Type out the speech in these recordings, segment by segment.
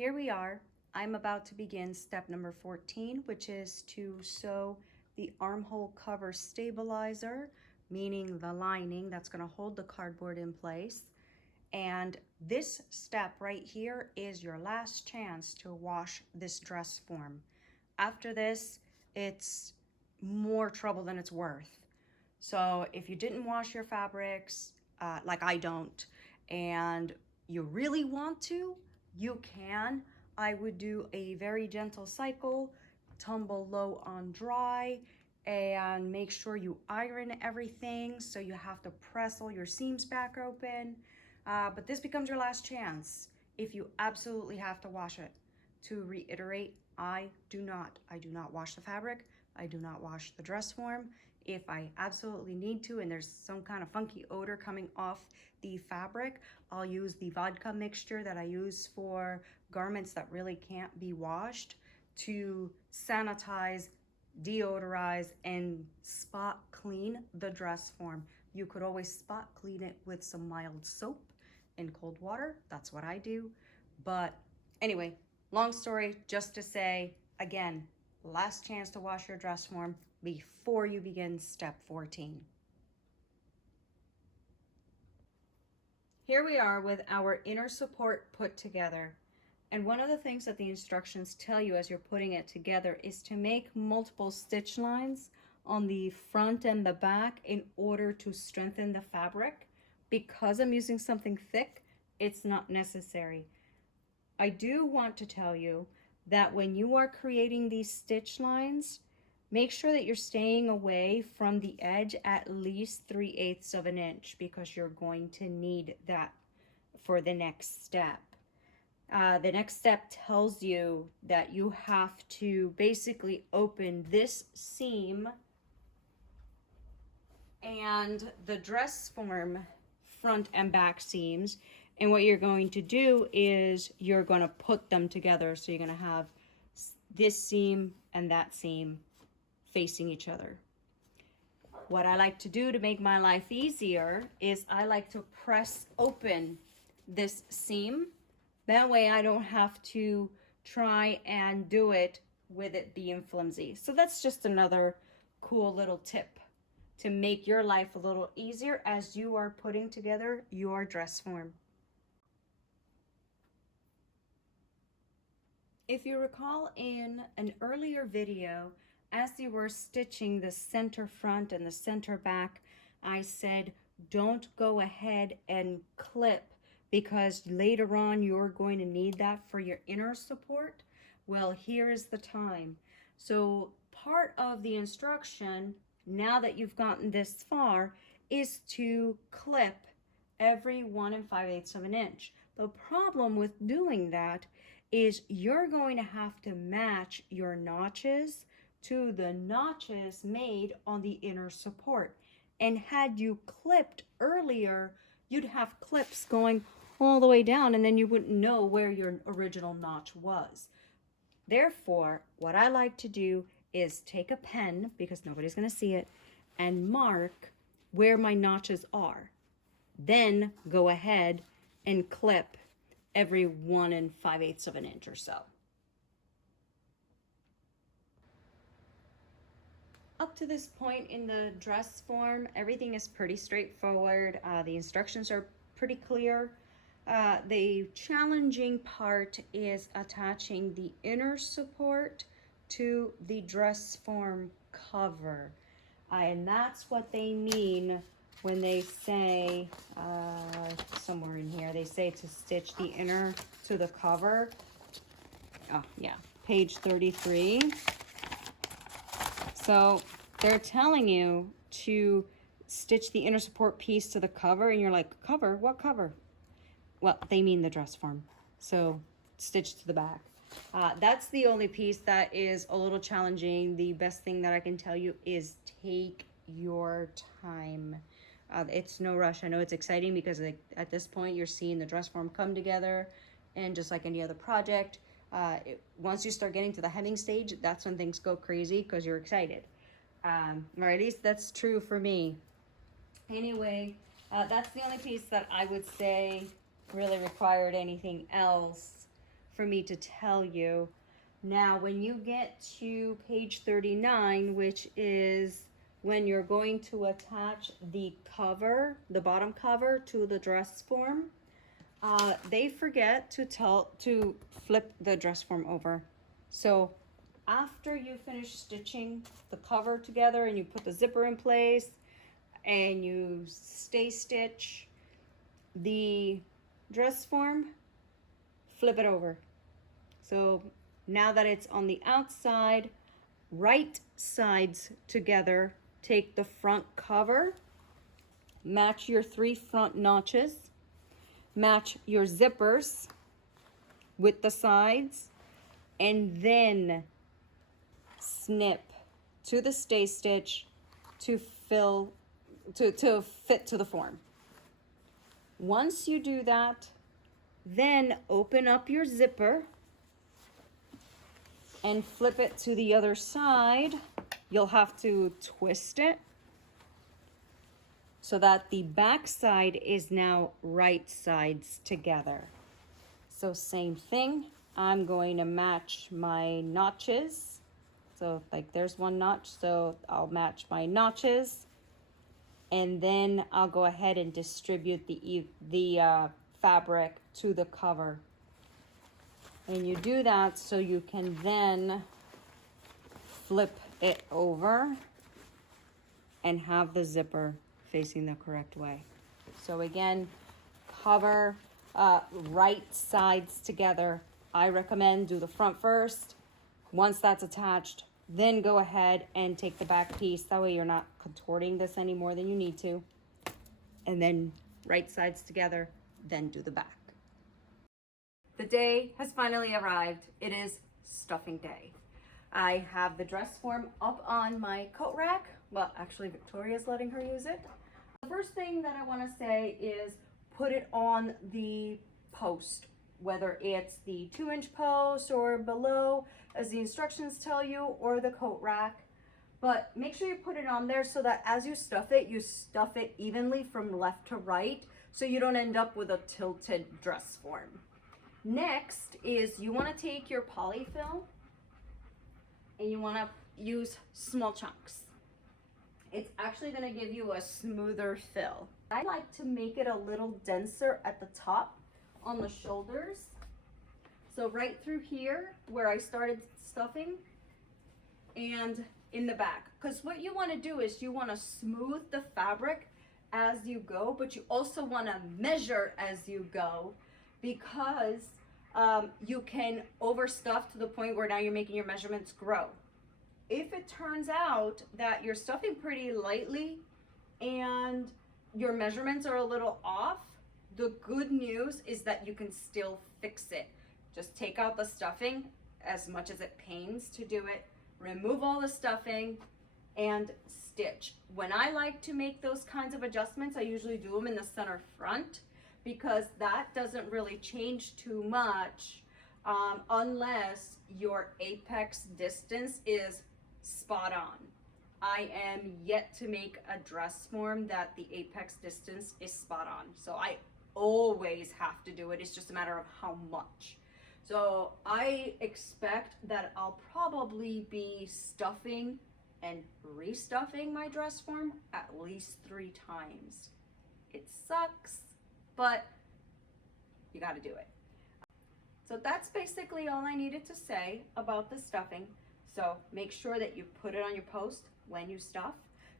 Here we are. I'm about to begin step number 14, which is to sew the armhole cover stabilizer, meaning the lining that's going to hold the cardboard in place. And this step right here is your last chance to wash this dress form. After this, it's more trouble than it's worth. So if you didn't wash your fabrics, like I don't, and you really want to, you can. I would do a very gentle cycle, tumble low on dry, and make sure you iron everything, so you have to press all your seams back open. But this becomes your last chance if you absolutely have to wash it. To reiterate, I do not wash the fabric. I do not wash the dress form. If I absolutely need to and there's some kind of funky odor coming off the fabric, I'll use the vodka mixture that I use for garments that really can't be washed to sanitize, deodorize, and spot clean the dress form. You could always spot clean it with some mild soap and cold water. That's what I do. But anyway, long story, just to say, again, last chance to wash your dress form before you begin step 14. Here we are with our inner support put together. And one of the things that the instructions tell you as you're putting it together is to make multiple stitch lines on the front and the back in order to strengthen the fabric. Because I'm using something thick, it's not necessary. I do want to tell you that when you are creating these stitch lines, make sure that you're staying away from the edge at least 3/8 of an inch, because you're going to need that for the next step. The next step tells you that you have to basically open this seam and the dress form front and back seams. And what you're going to do is you're going to put them together. So you're going to have this seam and that seam facing each other. What I like to do to make my life easier is I like to press open this seam. That way I don't have to try and do it with it being flimsy. So that's just another cool little tip to make your life a little easier as you are putting together your dress form. If you recall in an earlier video, as you were stitching the center front and the center back, I said don't go ahead and clip, because later on you're going to need that for your inner support. Well, here is the time. So part of the instruction, now that you've gotten this far, is to clip every 1 5/8 of an inch. The problem with doing that is you're going to have to match your notches to the notches made on the inner support. And had you clipped earlier, you'd have clips going all the way down, and then you wouldn't know where your original notch was. Therefore, what I like to do is take a pen, because nobody's going to see it, and mark where my notches are. Then go ahead and clip every 1 5/8 of an inch or so. Up to this point in the dress form, everything is pretty straightforward. The instructions are pretty clear. The challenging part is attaching the inner support to the dress form cover. And that's what they mean when they say, somewhere in here, they say to stitch the inner to the cover. Oh, yeah, page 33. So they're telling you to stitch the inner support piece to the cover, and you're like, cover? What cover? Well, they mean the dress form. So stitch to the back. That's the only piece that is a little challenging. The best thing that I can tell you is take your time. It's no rush. I know it's exciting because at this point you're seeing the dress form come together, and just like any other project, once you start getting to the hemming stage, that's when things go crazy because you're excited. Or at least that's true for me. Anyway, that's the only piece that I would say really required anything else. for me to tell you. Now, when you get to page 39, which is when you're going to attach the cover, the bottom cover to the dress form, they forget to flip the dress form over. So after you finish stitching the cover together and you put the zipper in place and you stay stitch the dress form, flip it over. So now that it's on the outside, right sides together, take the front cover, match your 3 front notches, match your zippers with the sides, and then snip to the stay stitch to fit to the form. Once you do that, then open up your zipper and flip it to the other side. You'll have to twist it so that the back side is now right sides together. So same thing, I'm going to match my notches. So like there's one notch, so I'll match my notches, and then I'll go ahead and distribute the fabric to the cover. And you do that so you can then flip it over and have the zipper facing the correct way. So again, cover right sides together. I recommend do the front first. Once that's attached, then go ahead and take the back piece. That way you're not contorting this any more than you need to. And then right sides together, then do the back. The day has finally arrived. It is stuffing day. I have the dress form up on my coat rack. Well, actually Victoria's letting her use it. The first thing that I want to say is put it on the post, whether it's the 2-inch post or below, as the instructions tell you, or the coat rack. But make sure you put it on there so that as you stuff it evenly from left to right, so you don't end up with a tilted dress form. Next is you want to take your polyfill and you want to use small chunks. It's actually going to give you a smoother fill. I like to make it a little denser at the top on the shoulders. So right through here where I started stuffing and in the back. Because what you want to do is you want to smooth the fabric as you go, but you also want to measure as you go, because you can overstuff to the point where now you're making your measurements grow. If it turns out that you're stuffing pretty lightly and your measurements are a little off, the good news is that you can still fix it. Just take out the stuffing as much as it pains to do it, remove all the stuffing, and stitch. When I like to make those kinds of adjustments, I usually do them in the center front, because that doesn't really change too much unless your apex distance is spot on. I am yet to make a dress form that the apex distance is spot on. So I always have to do it. It's just a matter of how much. So I expect that I'll probably be stuffing and restuffing my dress form at least 3 times. It sucks, but you got to do it. So that's basically all I needed to say about the stuffing. So make sure that you put it on your post when you stuff.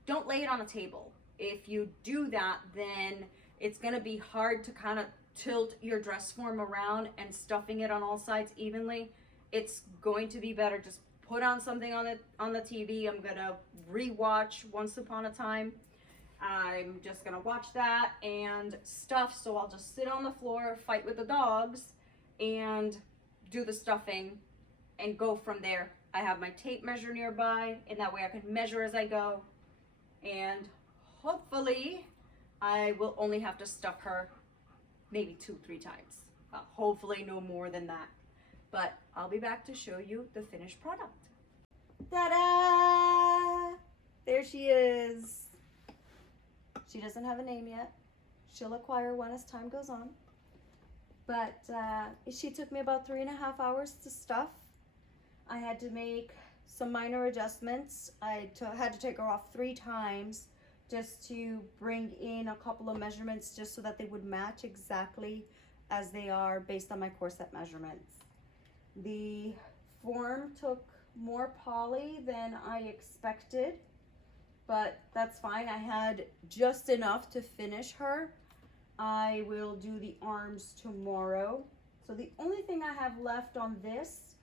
Don't lay it on a table. If you do that, then it's going to be hard to kind of tilt your dress form around and stuffing it on all sides evenly. It's going to be better just put on something on the TV. I'm going to rewatch Once Upon a Time. I'm just going to watch that and stuff. So I'll just sit on the floor, fight with the dogs, and do the stuffing and go from there. I have my tape measure nearby, and that way I can measure as I go. And hopefully I will only have to stuff her maybe 2-3 times. Hopefully no more than that. But I'll be back to show you the finished product. Ta-da! There she is. She doesn't have a name yet. She'll acquire one as time goes on. But she took me about 3.5 hours to stuff. I had to make some minor adjustments. Had to take her off 3 times just to bring in a couple of measurements just so that they would match exactly as they are based on my corset measurements. The form took more poly than I expected, but that's fine. I had just enough to finish her. I will do the arms tomorrow. So the only thing I have left on this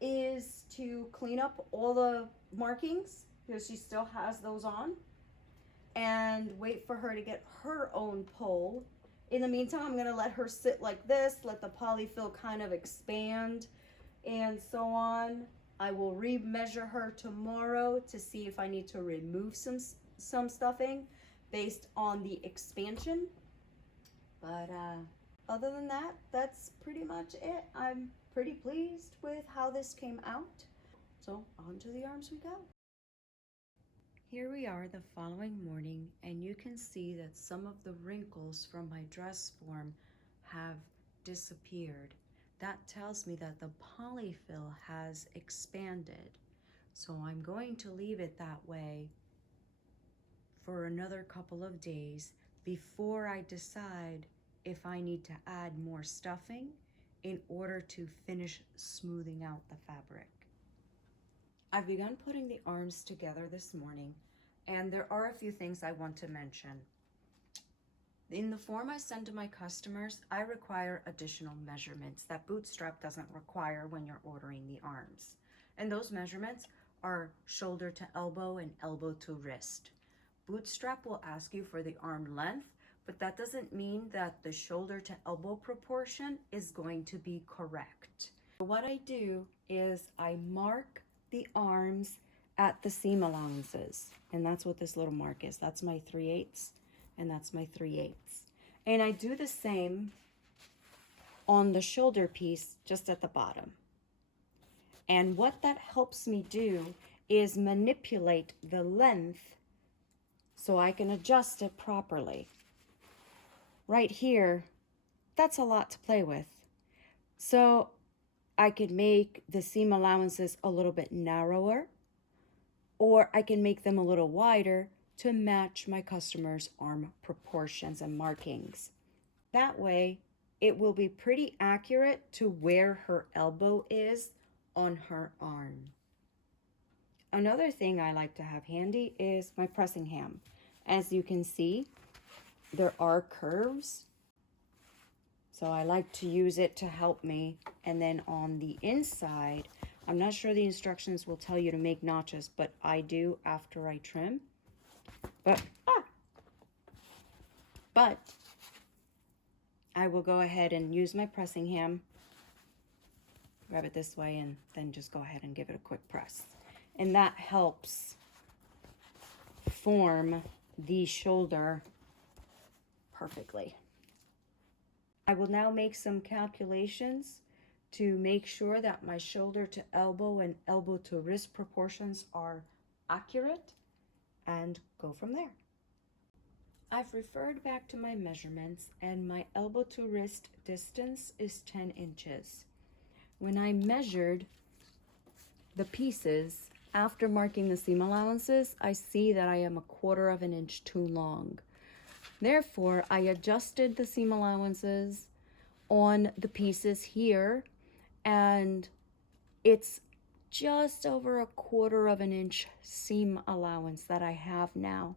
is to clean up all the markings, because she still has those on, and wait for her to get her own pole. In the meantime, I'm gonna let her sit like this, let the polyfill kind of expand and so on. I will re-measure her tomorrow to see if I need to remove some stuffing based on the expansion. But other than that, that's pretty much it. I'm pretty pleased with how this came out. So on to the arms we go. Here we are the following morning, and you can see that some of the wrinkles from my dress form have disappeared. That tells me that the polyfill has expanded. So I'm going to leave it that way for another couple of days before I decide if I need to add more stuffing in order to finish smoothing out the fabric. I've begun putting the arms together this morning, and there are a few things I want to mention. In the form I send to my customers, I require additional measurements that Bootstrap doesn't require when you're ordering the arms. And those measurements are shoulder to elbow and elbow to wrist. Bootstrap will ask you for the arm length, but that doesn't mean that the shoulder to elbow proportion is going to be correct. What I do is I mark the arms at the seam allowances, and that's what this little mark is. That's my 3/8, and that's my 3/8. And I do the same on the shoulder piece just at the bottom. And what that helps me do is manipulate the length so I can adjust it properly. Right here, that's a lot to play with. So I could make the seam allowances a little bit narrower, or I can make them a little wider to match my customer's arm proportions and markings. That way, it will be pretty accurate to where her elbow is on her arm. Another thing I like to have handy is my pressing ham. As you can see, there are curves, so I like to use it to help me. And then on the inside, I'm not sure the instructions will tell you to make notches, but I do after I trim. But I will go ahead and use my pressing ham, grab it this way, and then just go ahead and give it a quick press. And that helps form the shoulder perfectly. I will now make some calculations to make sure that my shoulder to elbow and elbow to wrist proportions are accurate, and go from there. I've referred back to my measurements, and my elbow to wrist distance is 10 inches. When I measured the pieces after marking the seam allowances, I see that I am 1/4 of an inch too long. Therefore, I adjusted the seam allowances on the pieces here, and it's just over 1/4 of an inch seam allowance that I have now.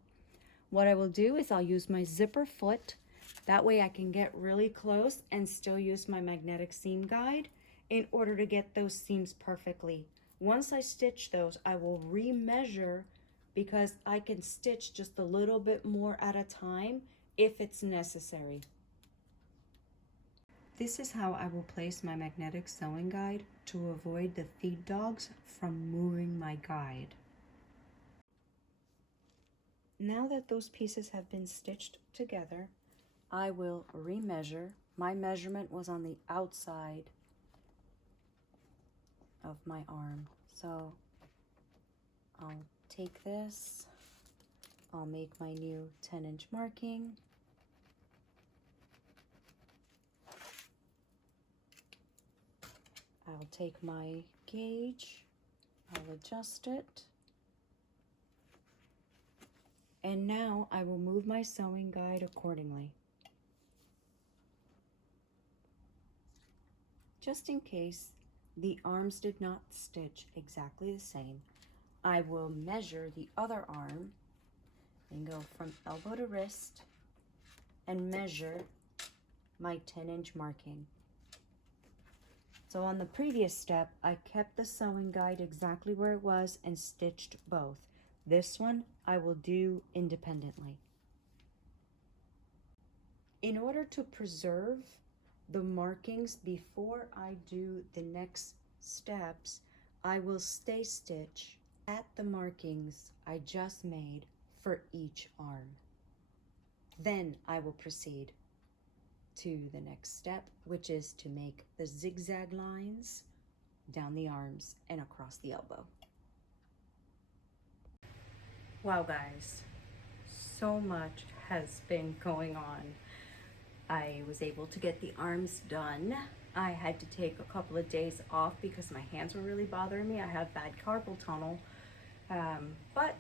What I will do is I'll use my zipper foot. That way I can get really close and still use my magnetic seam guide in order to get those seams perfectly. Once I stitch those, I will re-measure, because I can stitch just a little bit more at a time if it's necessary. This is how I will place my magnetic sewing guide to avoid the feed dogs from moving my guide. Now that those pieces have been stitched together, I will re-measure. My measurement was on the outside of my arm. So I'll take this, I'll make my new 10-inch marking, I'll take my gauge, I'll adjust it, and now I will move my sewing guide accordingly. Just in case the arms did not stitch exactly the same, I will measure the other arm and go from elbow to wrist and measure my 10-inch marking. So on the previous step, I kept the sewing guide exactly where it was and stitched both. This one I will do independently. In order to preserve the markings before I do the next steps, I will stay stitch at the markings I just made for each arm. Then I will proceed to the next step, which is to make the zigzag lines down the arms and across the elbow. Wow guys, so much has been going on. I was able to get the arms done. I had to take a couple of days off because my hands were really bothering me. I have bad carpal tunnel, but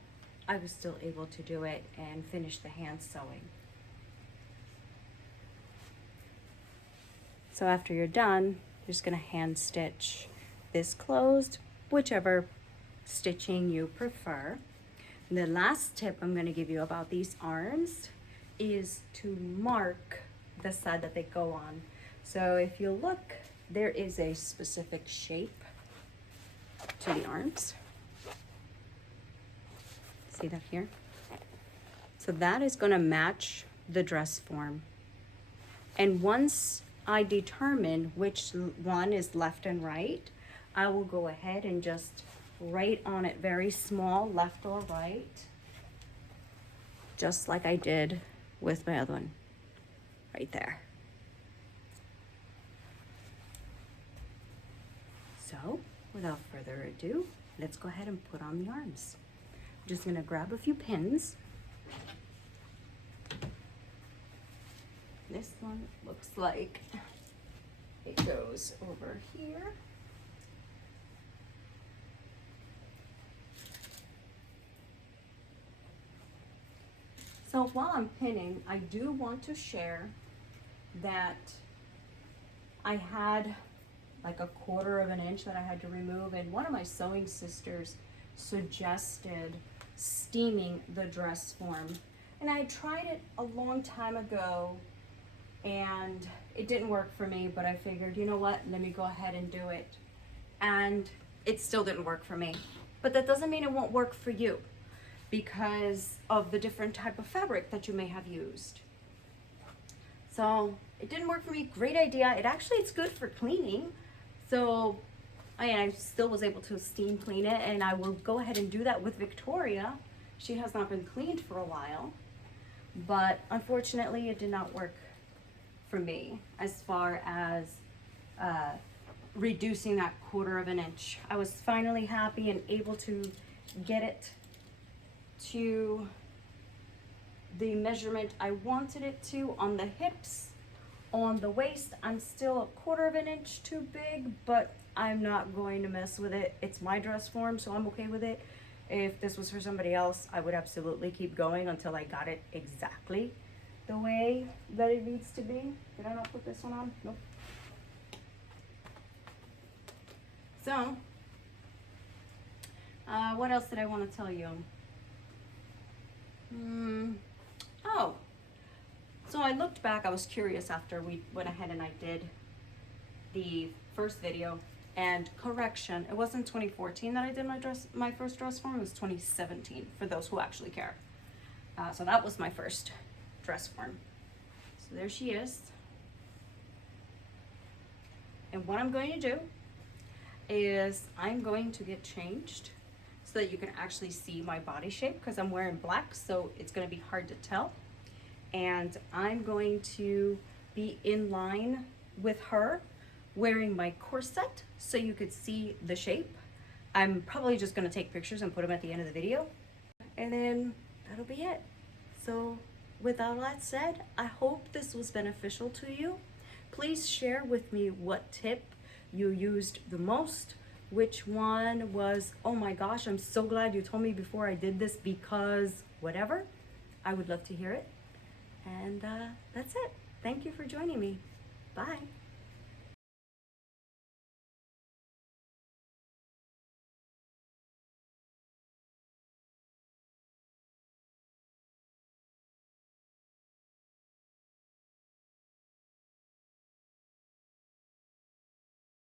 I was still able to do it and finish the hand sewing. So after you're done, you're just gonna hand stitch this closed, whichever stitching you prefer. And the last tip I'm gonna give you about these arms is to mark the side that they go on. So if you look, there is a specific shape to the arms. See that here? So that is gonna match the dress form. And once I determine which one is left and right, I will go ahead and just write on it very small, left or right, just like I did with my other one, right there. So, without further ado, let's go ahead and put on the arms. I'm just gonna grab a few pins. This one looks like it goes over here. So while I'm pinning, I do want to share that I had like a 1/4 of an inch that I had to remove, and one of my sewing sisters suggested steaming the dress form. And I tried it a long time ago and it didn't work for me, but I figured, you know what, let me go ahead and do it. And it still didn't work for me. But that doesn't mean it won't work for you because of the different type of fabric that you may have used. So it didn't work for me, great idea. It's good for cleaning. So I still was able to steam clean it, and I will go ahead and do that with Victoria. She has not been cleaned for a while, but unfortunately it did not work for me as far as reducing that 1/4 of an inch. I was finally happy and able to get it to the measurement I wanted it to on the hips. On the waist, I'm still a 1/4 of an inch too big, but I'm not going to mess with it. It's my dress form, so I'm okay with it. If this was for somebody else, I would absolutely keep going until I got it exactly the way that it needs to be. Did I not put this one on? Nope. So, what else did I want to tell you? Oh, so I looked back. I was curious after we went ahead and I did the first video. And correction, it wasn't 2014 that I did my first dress form. It was 2017 for those who actually care. So that was my first dress form. So there she is. And what I'm going to do is I'm going to get changed so that you can actually see my body shape, because I'm wearing black, so it's going to be hard to tell. And I'm going to be in line with her wearing my corset so you could see the shape. I'm probably just going to take pictures and put them at the end of the video, and then that'll be it. So with all that said, I hope this was beneficial to you. Please share with me what tip you used the most, which one was, oh my gosh, I'm so glad you told me before I did this because whatever. I would love to hear it. And that's it. Thank you for joining me. Bye.